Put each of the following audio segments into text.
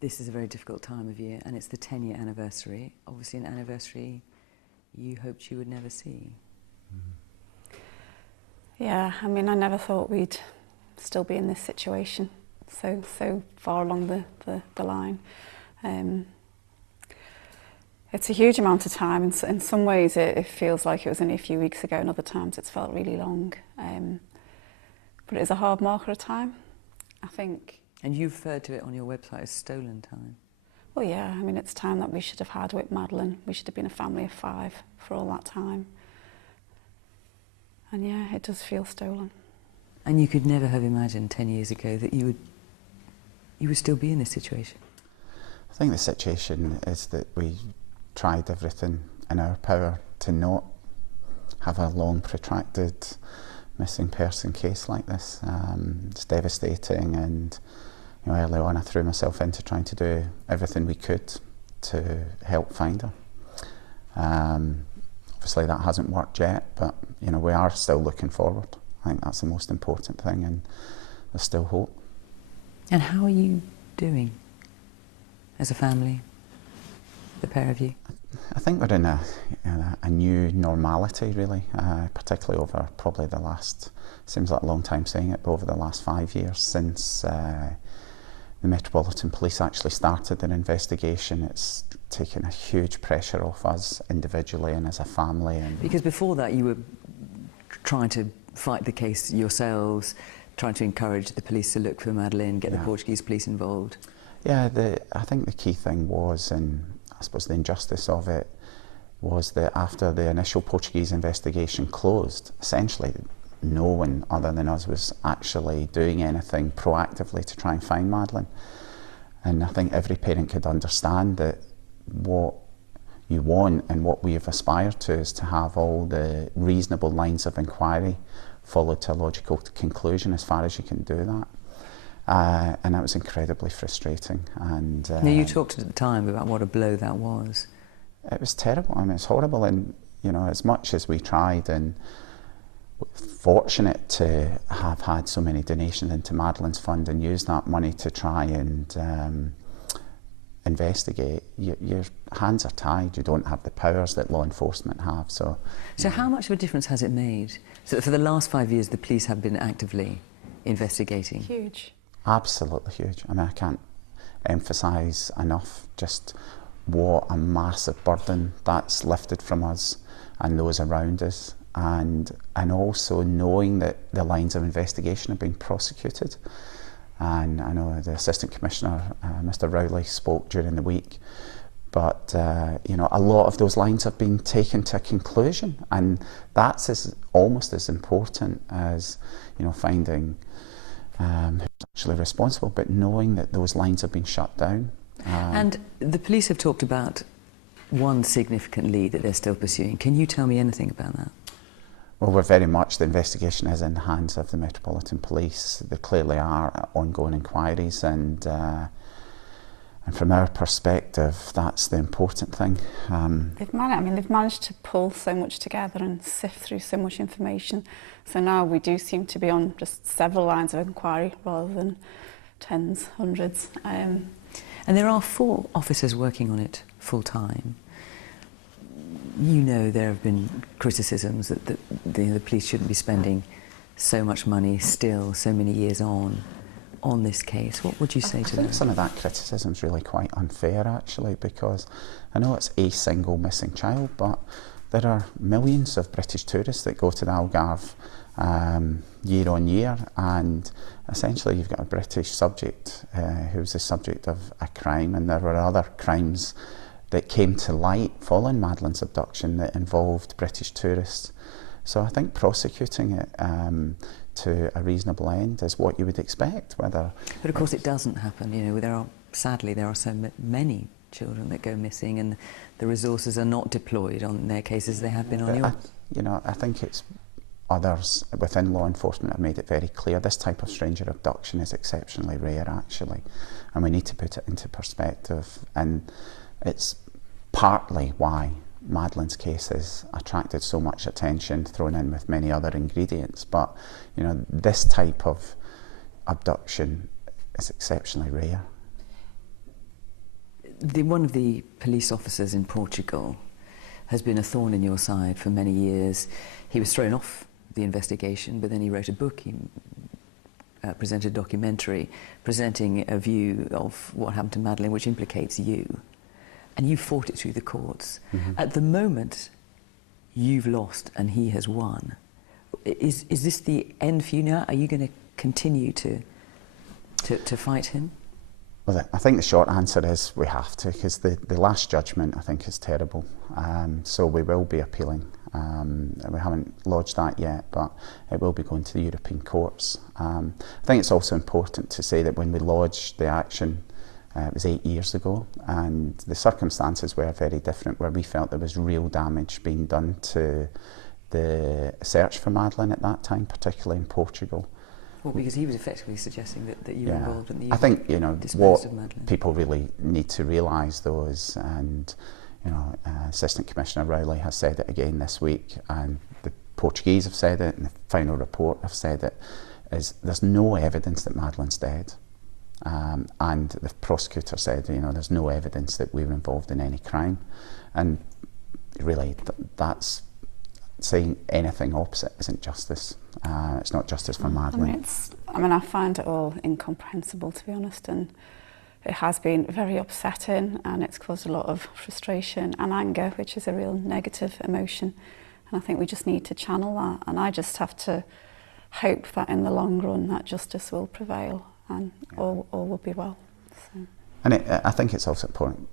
This is a very difficult time of year, and it's the 10-year anniversary. Obviously an anniversary you hoped you would never see. Yeah, I mean, I never thought we'd still be in this situation so far along the line. It's a huge amount of time. In some ways it feels like it was only a few weeks ago, and other times it's felt really long. But it is a hard marker of time, I think. And you referred to it on your website as stolen time. Well, yeah, I mean, it's time that we should have had with Madeleine. We should have been a family of 5 for all that time. And yeah, it does feel stolen. And you could never have imagined 10 years ago that you would still be in this situation. I think the situation is that we tried everything in our power to not have a long, protracted missing person case like this. It's devastating, and early on I threw myself into trying to do everything we could to help find her. Obviously that hasn't worked yet, but we are still looking forward. I think that's the most important thing, and there's still hope. And how are you doing as a family, the pair of you? I think we're in a new normality, really, particularly over probably the last, seems like a long time saying it, but over the last 5 years since the Metropolitan Police actually started their investigation. It's taken a huge pressure off us individually and as a family. And because before that you were trying to fight the case yourselves, trying to encourage the police to look for Madeleine, get the Portuguese police involved. Yeah, I think the key thing was, and I suppose the injustice of it, was that after the initial Portuguese investigation closed, essentially no one other than us was actually doing anything proactively to try and find Madeleine. And I think every parent could understand that what you want and what we have aspired to is to have all the reasonable lines of inquiry followed to a logical conclusion as far as you can do that. And that was incredibly frustrating. And now, you talked at the time about what a blow that was. It was terrible. I mean, it's horrible. And as much as we tried, and fortunate to have had so many donations into Madeleine's fund and use that money to try and investigate, your hands are tied. You don't have the powers that law enforcement have. So how much of a difference has it made? So for the last 5 years, the police have been actively investigating. Huge. Absolutely huge. I mean, I can't emphasise enough just what a massive burden that's lifted from us and those around us, and also knowing that the lines of investigation are being prosecuted. And I know the Assistant Commissioner, Mr Rowley, spoke during the week, but a lot of those lines have been taken to a conclusion, and that's almost as important as finding who's actually responsible, but knowing that those lines have been shut down. And the police have talked about one significant lead that they're still pursuing. Can you tell me anything about that? Well, we're very much, the investigation is in the hands of the Metropolitan Police. There clearly are ongoing inquiries, and from our perspective, that's the important thing. They've managed to pull so much together and sift through so much information. So now we do seem to be on just several lines of inquiry rather than tens, hundreds. And there are 4 officers working on it full time. There have been criticisms that the police shouldn't be spending so much money still, so many years on this case. What would you say to that? I think some of that criticism is really quite unfair, actually, because I know it's a single missing child, but there are millions of British tourists that go to the Algarve year on year, and essentially you've got a British subject who's the subject of a crime, and there were other crimes that came to light following Madeleine's abduction that involved British tourists. So I think prosecuting it to a reasonable end is what you would expect. But of course it doesn't happen. Sadly there are so many children that go missing, and the resources are not deployed on their cases they have been on yours. I think it's others within law enforcement have made it very clear this type of stranger abduction is exceptionally rare, actually, and we need to put it into perspective. And it's partly why Madeleine's case has attracted so much attention, thrown in with many other ingredients. But this type of abduction is exceptionally rare. One of the police officers in Portugal has been a thorn in your side for many years. He was thrown off the investigation, but then he wrote a book. He presented a documentary presenting a view of what happened to Madeleine, which implicates you. And you fought it through the courts. At the moment, you've lost and he has won. Is this the end for you now? Are you going to continue to fight him? Well, I think the short answer is we have to, because the last judgment, I think, is terrible. So we will be appealing. We haven't lodged that yet, but it will be going to the European courts. I think it's also important to say that when we lodged the action, it was 8 years ago, and the circumstances were very different, where we felt there was real damage being done to the search for Madeleine at that time, particularly in Portugal. Well, because he was effectively suggesting that you were involved in the I think, what of Madeleine. People really need to realise, though, is, and Assistant Commissioner Rowley has said it again this week, and the Portuguese have said it, and the final report have said it, is there's no evidence that Madeleine's dead. And the prosecutor said, there's no evidence that we were involved in any crime. And really, that's saying anything opposite isn't justice. It's not justice for Madeleine. I find it all incomprehensible, to be honest, and it has been very upsetting, and it's caused a lot of frustration and anger, which is a real negative emotion. And I think we just need to channel that, and I just have to hope that in the long run that justice will prevail and all will be well. So. And I think it's also important,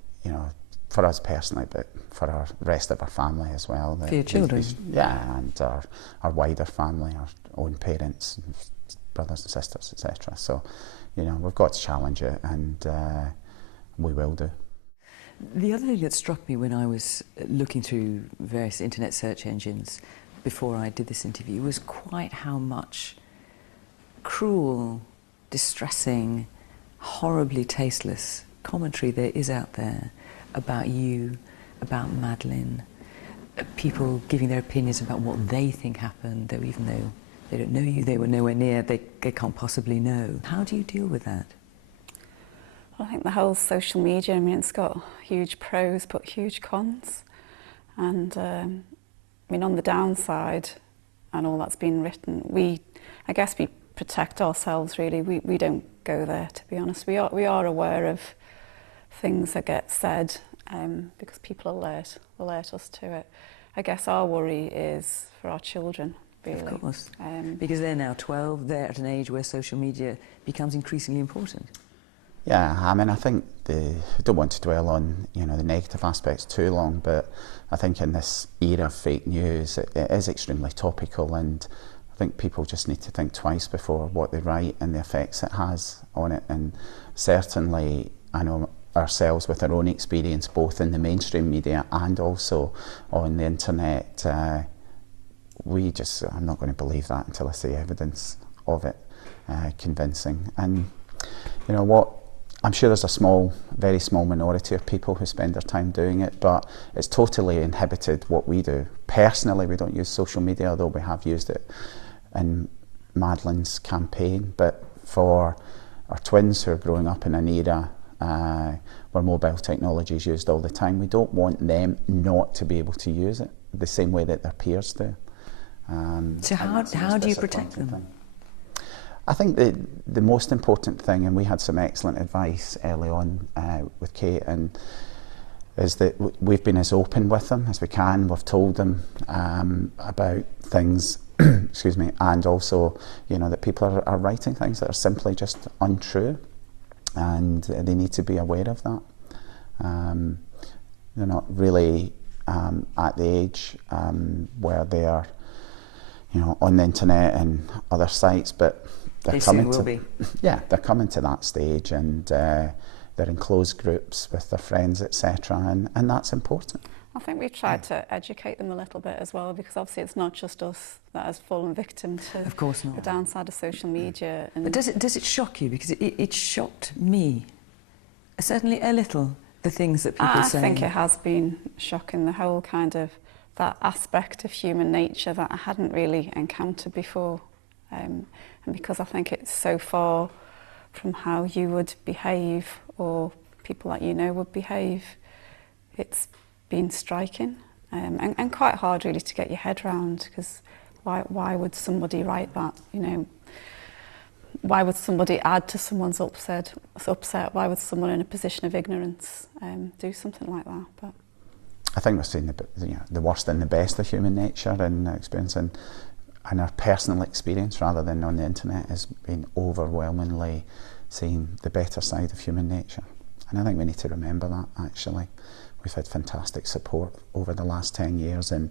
for us personally, but for the rest of our family as well. For your children? And our wider family, our own parents, brothers and sisters, etc. So, we've got to challenge it, and we will do. The other thing that struck me when I was looking through various internet search engines before I did this interview was quite how much cruel, distressing, horribly tasteless commentary there is out there about you, about Madeleine, people giving their opinions about what they think happened, though even though they don't know you, they were nowhere near, they can't possibly know. How do you deal with that? Well, I think the whole social media, it's got huge pros but huge cons. And on the downside, and all that's been written, I guess we protect ourselves, really. We don't go there, to be honest. We are aware of things that get said because people alert us to it. I guess our worry is for our children, really. Of course, because they're now 12, they're at an age where social media becomes increasingly important. Yeah, I think I don't want to dwell on the negative aspects too long, but I think in this era of fake news, it is extremely topical, and I think people just need to think twice before what they write and the effects it has on it. And certainly, I know ourselves with our own experience, both in the mainstream media and also on the internet, I'm not going to believe that until I see evidence of it convincing. And I'm sure there's a very small minority of people who spend their time doing it, but it's totally inhibited what we do. Personally, we don't use social media, although we have used it in Madeleine's campaign. But for our twins who are growing up in an era where mobile technology is used all the time, we don't want them not to be able to use it the same way that their peers do. So how do you protect them? I think the most important thing, and we had some excellent advice early on with Kate, is that we've been as open with them as we can. We've told them about things, excuse me, and also that people are writing things that are simply just untrue, and they need to be aware of that. They're not really at the age where they are, on the internet and other sites, but they're coming to that stage, and they're in closed groups with their friends, etc., and that's important. I think we've tried to educate them a little bit as well, because obviously it's not just us that has fallen victim to the downside of social media. But does it shock you? Because it shocked me, certainly a little, the things that people say. I think it has been shocking, the whole kind of that aspect of human nature that I hadn't really encountered before. And because I think it's so far from how you would behave or people that you know would behave. It's been striking and quite hard really to get your head round, because why would somebody write that, you know? Why would somebody add to someone's upset? Why would someone in a position of ignorance do something like that? But I think we're seeing the worst and the best of human nature and experiencing, and our personal experience rather than on the internet has been overwhelmingly seeing the better side of human nature. And I think we need to remember that, actually. We've had fantastic support over the last 10 years, and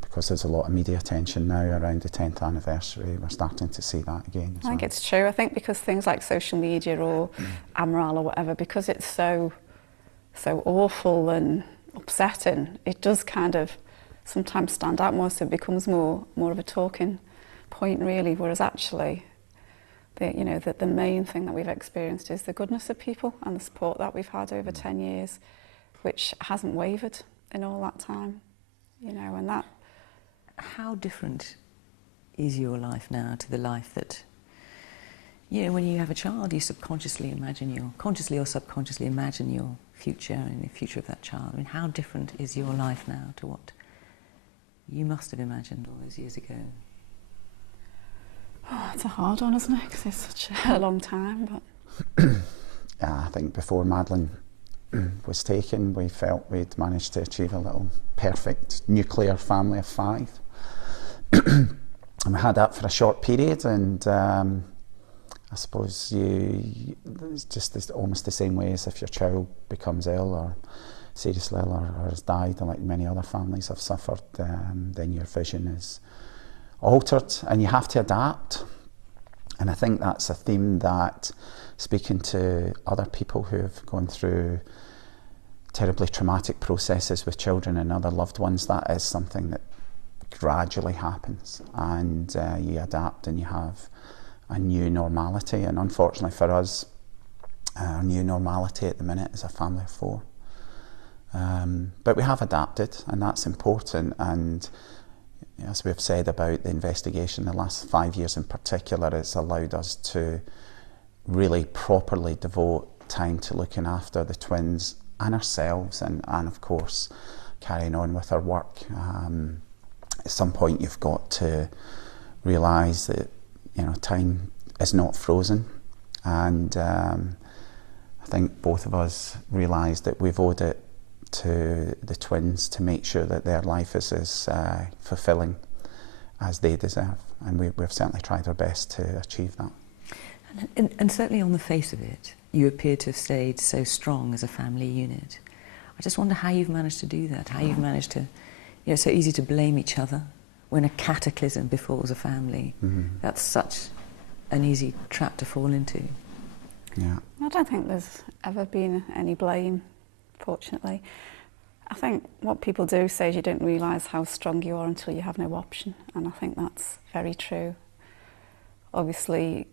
because there's a lot of media attention now around the 10th anniversary, we're starting to see that again. I think it's true. I think because things like social media or Amaral or whatever, because it's so awful and upsetting, it does kind of sometimes stand out more, so it becomes more of a talking point really, whereas actually the main thing that we've experienced is the goodness of people and the support that we've had over 10 years, which hasn't wavered in all that time, you know. And that... How different is your life now to the life that, you know, when you have a child, you consciously or subconsciously imagine your future and the future of that child. I mean, how different is your life now to what you must have imagined all those years ago? Oh, it's a hard one, isn't it? Because it's such a long time. But yeah, I think before Madeleine was taken, we felt we'd managed to achieve a little perfect nuclear family of 5. And we had that for a short period, and I suppose it's just almost the same way as if your child becomes ill or seriously ill or has died, and like many other families have suffered, then your vision is altered and you have to adapt. And I think that's a theme that, speaking to other people who have gone through terribly traumatic processes with children and other loved ones, that is something that gradually happens, and you adapt and you have a new normality. And unfortunately for us, our new normality at the minute is a family of 4. But we have adapted, and that's important. And as we've said about the investigation, the last 5 years in particular, it's allowed us to really properly devote time to looking after the twins and ourselves, and of course carrying on with our work. At some point you've got to realise that, you know, time is not frozen, and I think both of us realised that we've owed it to the twins to make sure that their life is as fulfilling as they deserve, and we've certainly tried our best to achieve that. And certainly on the face of it, you appear to have stayed so strong as a family unit. I just wonder how you've managed to do that, how you've managed to, you know, it's so easy to blame each other when a cataclysm befalls a family. That's such an easy trap to fall into. Yeah. I don't think there's ever been any blame, fortunately. I think what people do say is you don't realise how strong you are until you have no option, and I think that's very true. Obviously,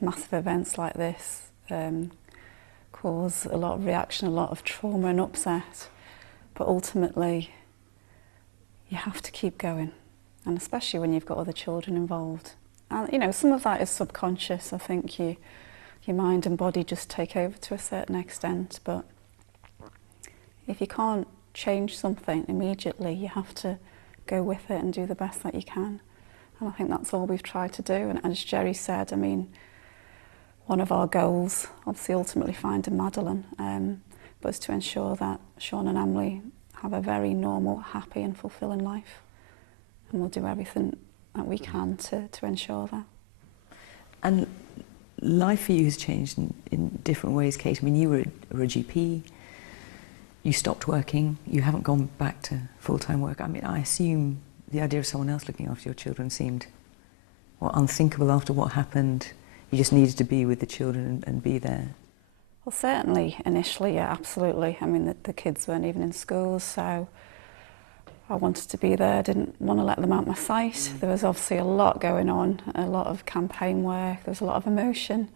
massive events like this cause a lot of reaction, a lot of trauma and upset, but ultimately you have to keep going, and especially when you've got other children involved. And you know, some of that is subconscious. I think your mind and body just take over to a certain extent, but if you can't change something immediately, you have to go with it and do the best that you can. And I think that's all we've tried to do. And as Gerry said, I mean, one of our goals, obviously ultimately finding Madeleine, was to ensure that Sean and Emily have a very normal, happy and fulfilling life. And we'll do everything that we can to ensure that. And life for you has changed in different ways, Kate. I mean, you were a GP, you stopped working, you haven't gone back to full-time work. I mean, I assume the idea of someone else looking after your children seemed, well, unthinkable after what happened. You just needed to be with the children and be there. Well, certainly, initially, yeah, absolutely. I mean, the kids weren't even in school, so I wanted to be there. I didn't want to let them out my sight. There was obviously a lot going on, a lot of campaign work, there was a lot of emotion.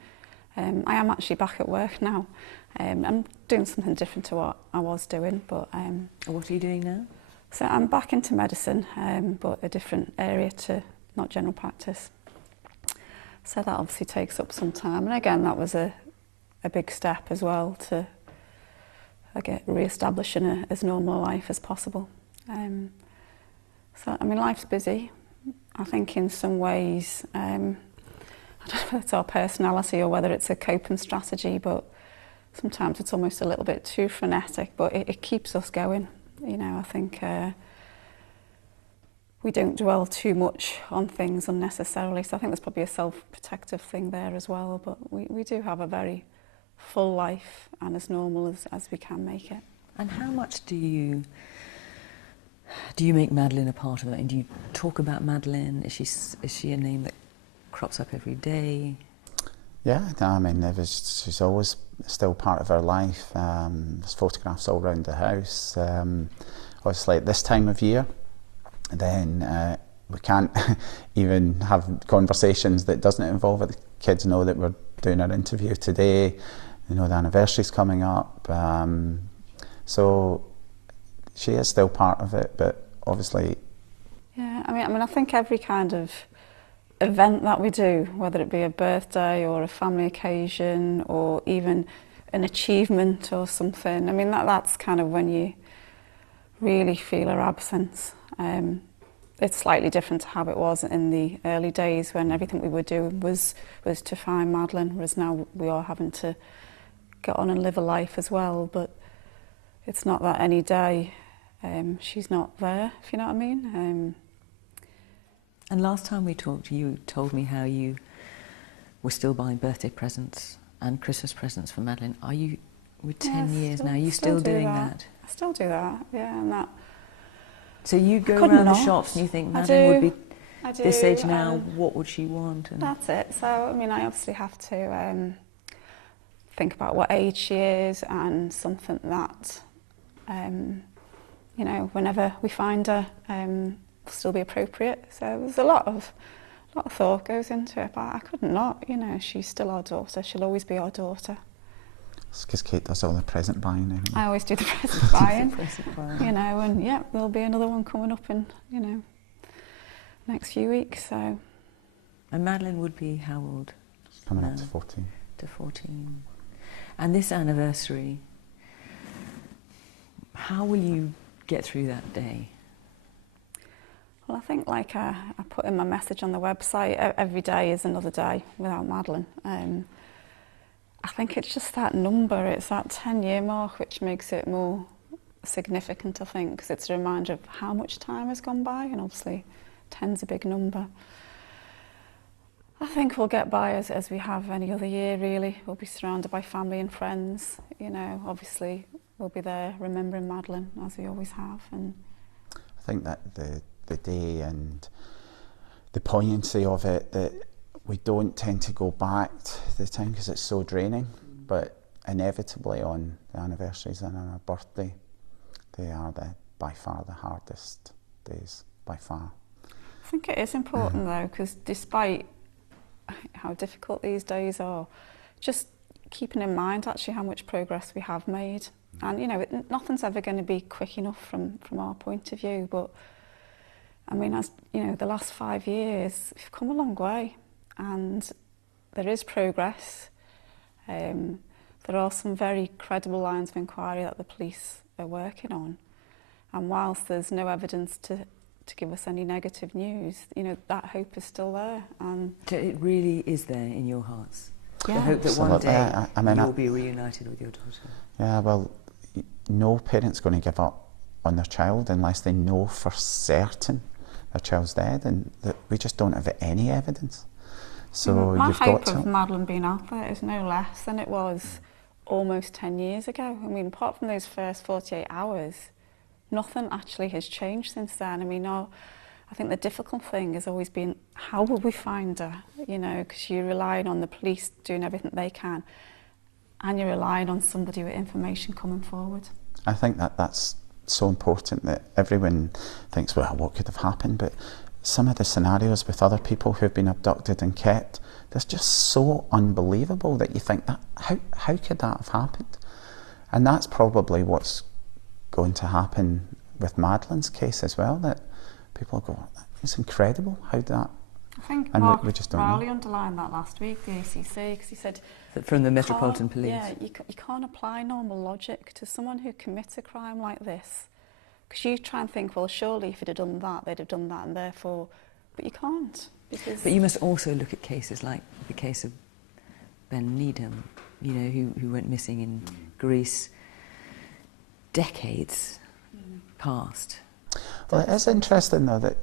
I am actually back at work now. I'm doing something different to what I was doing, but... What are you doing now? So I'm back into medicine, but a different area to not general practice. So that obviously takes up some time. And again, that was a big step as well, to re-establishing as normal a life as possible. So, I mean, life's busy. I think in some ways, I don't know if it's our personality or whether it's a coping strategy, but sometimes it's almost a little bit too frenetic, but it keeps us going. You know, I think we don't dwell too much on things unnecessarily, so I think there's probably a self-protective thing there as well, but we do have a very full life and as normal as we can make it. And how much do you make Madeleine a part of it? And do you talk about Madeleine? Is she a name that crops up every day? Yeah, no, I mean, she's always still part of our life. There's photographs all around the house. Obviously at this time of year, then we can't even have conversations that doesn't involve it. The kids know that we're doing our interview today. You know, the anniversary's coming up. So she is still part of it, but obviously... Yeah, I mean, I think every kind of event that we do, whether it be a birthday or a family occasion or even an achievement or something, I mean, that's kind of when you really feel her absence. It's slightly different to how it was in the early days when everything we were doing was to find Madeleine, whereas now we are having to get on and live a life as well, but it's not that any day she's not there, if you know what I mean. And last time we talked, you told me how you were still buying birthday presents and Christmas presents for Madeleine. Are you, with 10 years now, are you still doing that? I still do that, yeah, and that... So you go around the shops and you think Madeleine would be this age now, what would she want? And that's it. So, I mean, I obviously have to think about what age she is and something that, you know, whenever we find her, will still be appropriate. So there's a lot of thought goes into it, but I couldn't not, you know, she's still our daughter. She'll always be our daughter. It's because Kate does all the present buying anyway. I always do the present buying, you know, and yeah, there'll be another one coming up in, you know, next few weeks, so. And Madeleine would be how old? Coming up to 14. To 14. And this anniversary, how will you get through that day? Well, I think, like I put in my message on the website, every day is another day without Madeleine. I think it's just that number, it's that 10-year mark which makes it more significant, I think, because it's a reminder of how much time has gone by, and obviously 10's a big number. I think we'll get by as we have any other year, really. We'll be surrounded by family and friends, you know, obviously we'll be there remembering Madeleine, as we always have. And I think that the day and the poignancy of it, that we don't tend to go back to the time because it's so draining, but inevitably on the anniversaries and on our birthday, they are by far the hardest days, by far. I think it is important though, because despite how difficult these days are, just keeping in mind actually how much progress we have made. And you know, nothing's ever going to be quick enough from our point of view, but I mean, as you know, the last 5 years, we've come a long way. And there is progress. There are some very credible lines of inquiry that the police are working on. And whilst there's no evidence to give us any negative news, you know, that hope is still there. And so it really is there in your hearts? Yeah. The hope that one day you'll be reunited with your daughter? Yeah, well, no parent's going to give up on their child unless they know for certain their child's dead, and that we just don't have any evidence. So my you've hope got of Madeleine being out there is no less than it was almost 10 years ago. I mean, apart from those first 48 hours, nothing actually has changed since then. I mean, I think the difficult thing has always been, how will we find her? You know, because you're relying on the police doing everything they can, and you're relying on somebody with information coming forward. I think that's so important, that everyone thinks, well, what could have happened? But some of the scenarios with other people who've been abducted and kept, they're just so unbelievable that you think, that how could that have happened? And that's probably what's going to happen with Madeleine's case as well, that people go, it's incredible how I think and Mark we just don't Rowley know. underlined that last week, the ACC, because he said... From the Metropolitan Police? Yeah, you can't apply normal logic to someone who commits a crime like this. Because you try and think, well, surely if it had done that, they'd have done that, and therefore... But you can't, because... But you must also look at cases like the case of Ben Needham, you know, who went missing in Greece decades past. Well, it is interesting though that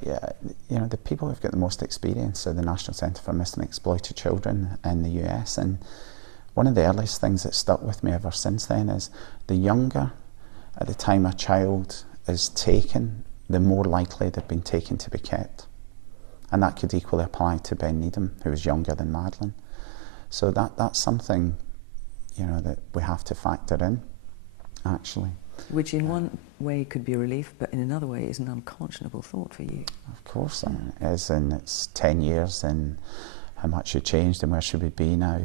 you know, the people who've got the most experience are the National Centre for Missing and Exploited Children in the US, and one of the earliest things that stuck with me ever since then is the younger at the time a child is taken, the more likely they've been taken to be kept. And that could equally apply to Ben Needham, who was younger than Madeleine. So that's something, you know, that we have to factor in, actually. Which in one way could be a relief, but in another way is an unconscionable thought for you. Of course it is, and it's 10 years and how much it changed and where should we be now.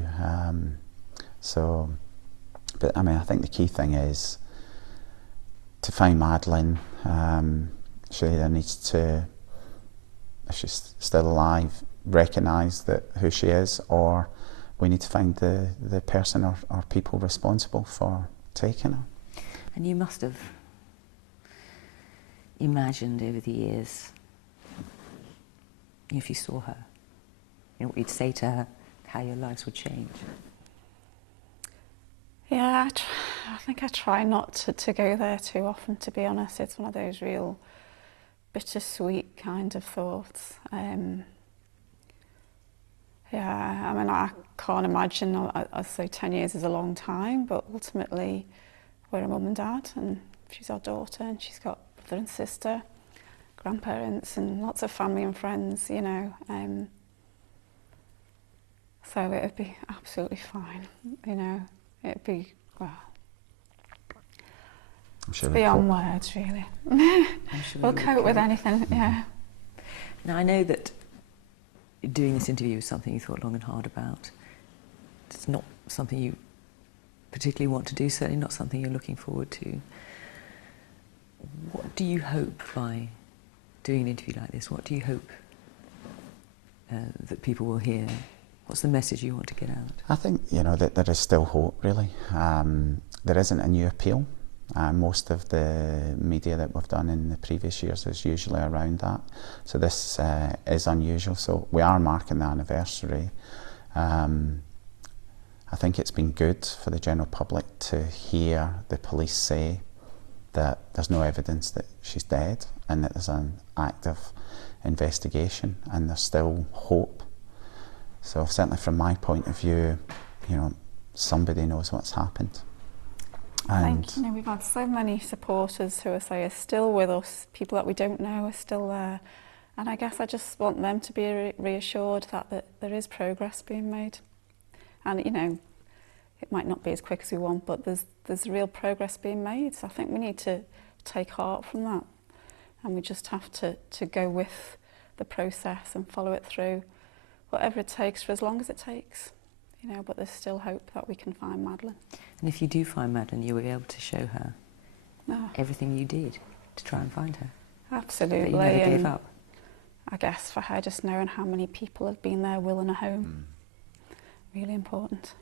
But I mean, I think the key thing is to find Madeleine. She either needs to, if she's still alive, recognise that who she is, or we need to find the person or people responsible for taking her. And you must have imagined over the years, if you saw her, you know, what you'd say to her, how your lives would change. Yeah, I think I try not to go there too often, to be honest. It's one of those real bittersweet kind of thoughts. Yeah, I mean, I can't imagine, I say 10 years is a long time, but ultimately we're a mum and dad, and she's our daughter, and she's got brother and sister, grandparents, and lots of family and friends, you know. So it'd be absolutely fine, you know. It'd be, well, Sure it's beyond words, really. Sure We'll cope with anything, yeah. Now, I know that doing this interview was something you thought long and hard about. It's not something you particularly want to do, certainly not something you're looking forward to. What do you hope by doing an interview like this? What do you hope that people will hear? What's the message you want to get out? I think, you know, that there is still hope, really. There isn't a new appeal. Most of the media that we've done in the previous years is usually around that. So this is unusual. So we are marking the anniversary. I think it's been good for the general public to hear the police say that there's no evidence that she's dead and that there's an active investigation and there's still hope. So certainly from my point of view, you know, somebody knows what's happened. I think, you know, we've had so many supporters who are still with us, people that we don't know are still there. And I guess I just want them to be reassured that there is progress being made. And, you know, it might not be as quick as we want, but there's real progress being made. So I think we need to take heart from that. And we just have to go with the process and follow it through, whatever it takes, for as long as it takes. You know, but there's still hope that we can find Madeleine. And if you do find Madeleine, you will be able to show her everything you did to try and find her. Absolutely. That you never gave up. I guess for her, just knowing how many people have been there willing a home, really important.